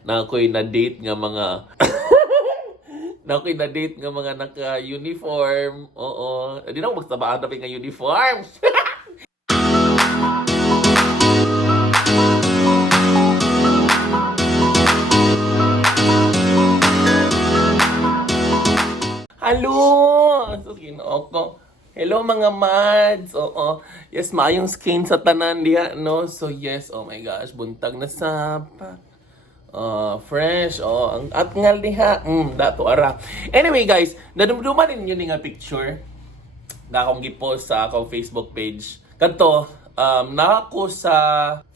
na ako'y na-date nga mga na ako'y na-date nga mga naka-uniform. Oo. Di na ako magtabaan nga uniform. Hello! So, ginoo ko. Hello mga mads! Oo. Yes, maayong skin sa tanan diha, no? So, yes. Oh my gosh. Buntag na sapa. Fresh. Oh, ang at ngal diha. Dato ara. Anyway, guys. Nadumduman ninyo ni nga picture na akong gipost sa akong Facebook page. Kanto, na ako sa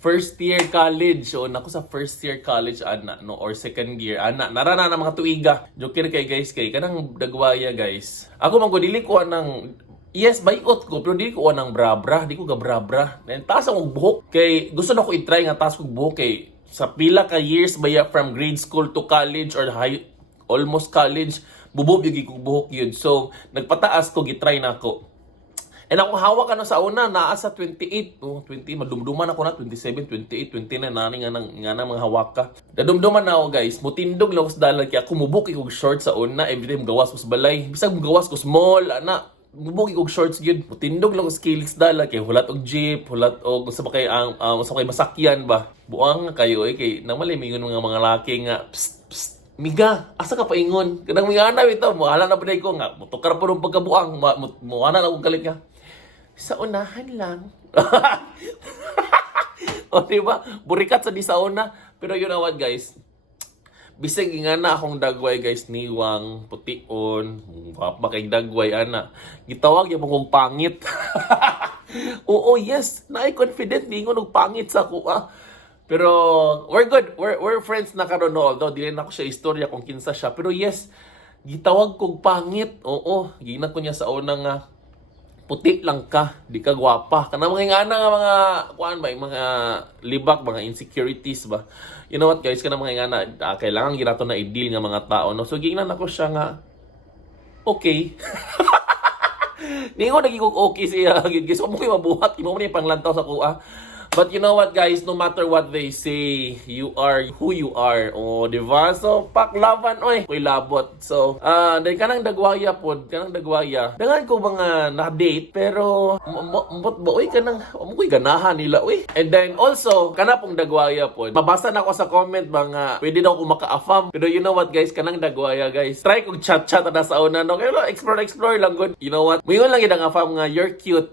first year college o nako sa first year college ana no or second year ana narana na mga tuiga joker kay guys kay kanang dagwaya guys ako man ko dili ko anang yes bayot ko pero dili ko anang brabra di ko ga brabra then taas akong buhok kay gusto na ko i-try nga taas kong buhok kay sa pila ka years baya from grade school to college or high almost college bubob yung kong buhok yun so nagpataas ko gitry na ako. And ako hawak sa una, naa sa 28. 20, madumduman ako na, 27, 28, 29, nani nga nang mga hawak ka. Nadumduman na ako guys, mutindog lang sa dalag, kaya kumubok ikog short sa una, everytime gawas ko sa balay. Bisag gawas ko small, mubok ikog shorts yun. Mutindog lang ko skills dalag, kaya hulat og jeep, hulat og sa kay masakyan ba. Buang kayo kay namalimingon mga laki nga, psst, psst. Miga, asa ka paingon? Kadang miga na ito, muhala na pa ko nga, mutukar pa rin pagkabuang, muhala na akong galit nga. Sa unahan lang. O diba? Burikat sa di sa una. Pero you know what guys? Bisag nga na akong dagway guys niwang pution. Wapa kay dagway ana. Gitawag yung kong pangit. Oo, yes. Naay confident ningon og pangit sa kuha. Pero we're good. We're friends na karon although dili na ko siya istorya kung kinsa siya. Pero yes, gitawag kong pangit. Oo, gina ko niya sa una nga puti lang ka, di ka gwapa. Kana mga nga mga kuan ba, mga libak, mga insecurities ba. You know what guys, kana mga nga kailangan ginato na i-deal nga mga tao no. So gingnan ako siya nga okay. Di ko naging okay siya. Guys, mo ko'y mabuhat, mo ni panglantaw sa kuha. But you know what guys, no matter what they say, you are who you are. O, di ba? So, paklavan, oy. Ko'y labot. So, dahil kanang dagwaya pod, kanang dagwaya. Dangan ko mga na-date, pero, mbot ba, oy, kanang, ko'y ganahan nila, oy. And then, also, kana pong dagwaya pod. Mabasa na ako sa comment, mga, pwede daw ko maka-affam. Pero you know what guys, kanang dagwaya guys. Try kong chat-chat na sa una, no? Kaya, explore lang good. You know what? Mayroon lang yun ang affam nga, you're cute.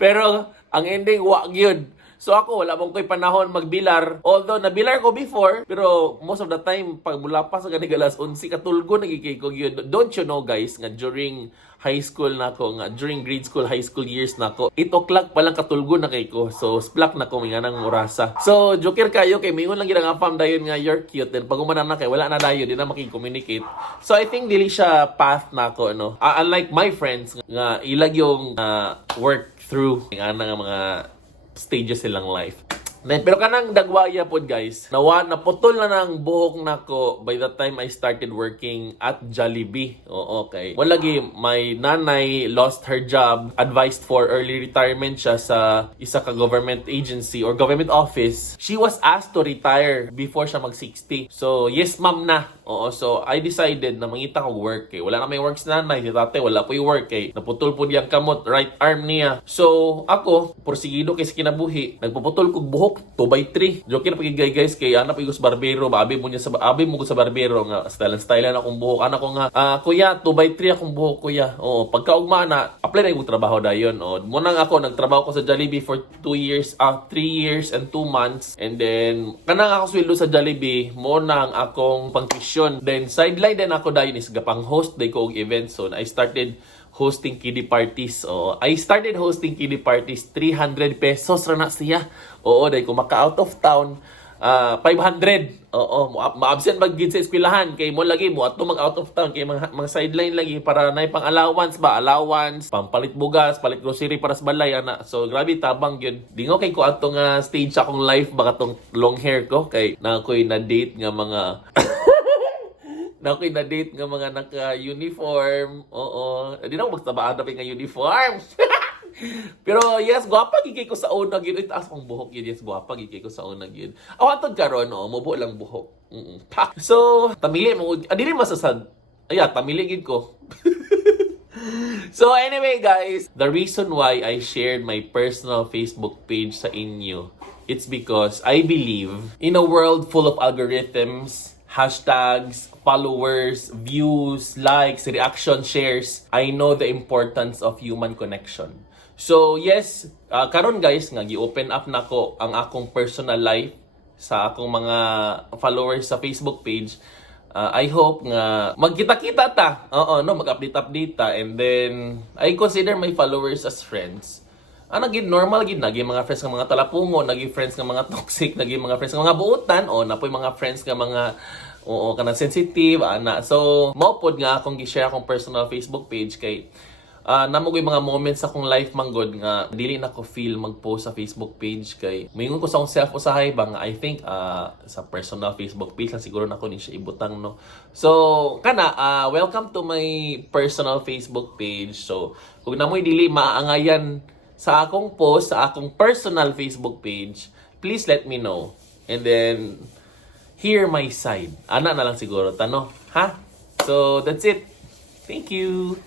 Pero, ang ending, wag yun. So ako, wala mong ko'y panahon magbilar. Although, nabilar ko before, pero most of the time, pag mula pa sa ganigalas, unsi katulgo, nagikay ko yun. Don't you know guys, nga during high school na ko, nga during grade school, high school years na ko, 8 o'clock palang katulgo na kay ko. So, splak na ko, may nga nang murasa. So, joker kayo, kay mingon lang ginang afam dayon nga, you're cute. Then, pag umanan na kay, wala na dayon, di na makikommunicate. So, I think dili siya path na ko, no? Unlike my friends, nga ilag yung work through nga mga stages silang life. Pero kanang dagwaya pod guys, naputol na ng buhok nako by the time I started working at Jollibee. Oo, okay. Walagi, my nanay lost her job, advised for early retirement siya sa isa ka government agency or government office. She was asked to retire before siya mag-60. So, yes ma'am na. Oo, so I decided na mangita ko work eh. Wala na may work sa nanay, si tate, wala po yung work eh. Naputol po niyang kamot, right arm niya. So, ako, porsigido kay sa kinabuhi, nagpuputol ko buhok 2x3. Joke na pagigay guys kay anak ko sa barbero, abi mo sa barbero nga style na akong buhok. Anak ko nga, kuya, 2x3 akong buhok kuya. Oo, pagkaugma na, apply na yung trabaho dayon. Oh, munang ako nagtrabaho ko sa Jollibee for 3 years and 2 months. And then kanang ako sweldo sa Jollibee, mo nang akong pangtuition. Then sideline din ako dayon is gapang host day ko og event. So I started hosting kiddie parties. I started hosting kiddie parties, 300 pesos ra na siya. Oo, dahil kung maka-out of town, 500. Oo, ma-absent mag-gid sa eskwelahan. Kay mo lagi, mo ato mag-out of town. Kay mga sideline lagi para na pang allowance ba? Allowance, pampalit bugas, palit grocery para sa balay, ana. So, grabe, tabang yun. Dingo kay ko atong stage akong life, baka tong long hair ko. Kay na ako'y na-date nga mga... na ako'y na-date nga mga naka-uniform. Oo. Di na ako magtabaan na nga uniform. Pero yes, gwapa gigay ko sa una gyud. Itaas kong buhok yun. Yes, gwapa gigay ko sa una gyud. Awatod karon no, mubo lang buhok. Pa. So, tamili mo, dili masasad. Tamili gid ko. So anyway guys, the reason why I shared my personal Facebook page sa inyo, it's because I believe in a world full of algorithms, hashtags, followers, views, likes, reaction, shares, I know the importance of human connection. So yes, karon guys nga gi-open up nako ang akong personal life sa akong mga followers sa Facebook page. I hope nga magkita-kita ta. Mag-update ta, and then I consider my followers as friends. Naging normal gid, naging mga friends ng mga talapungo, naging friends ng mga toxic, naging mga friends ng mga buutan, napoy mga friends ng mga kanang sensitive, ana. So, mao pod nga akong gi-share akong personal Facebook page kay namogoy mga moments sa akong life manggod nga dili na ko feel mag-post sa Facebook page kay moingon ko sa akong self usahay bang I think sa personal Facebook page lang siguro nako ni siya ibutang no. So welcome to my personal Facebook page. So kung namoy dili maangayan sa akong post sa akong personal Facebook page, please let me know and then hear my side. Ana na lang siguro tano, ha? So that's it. Thank you.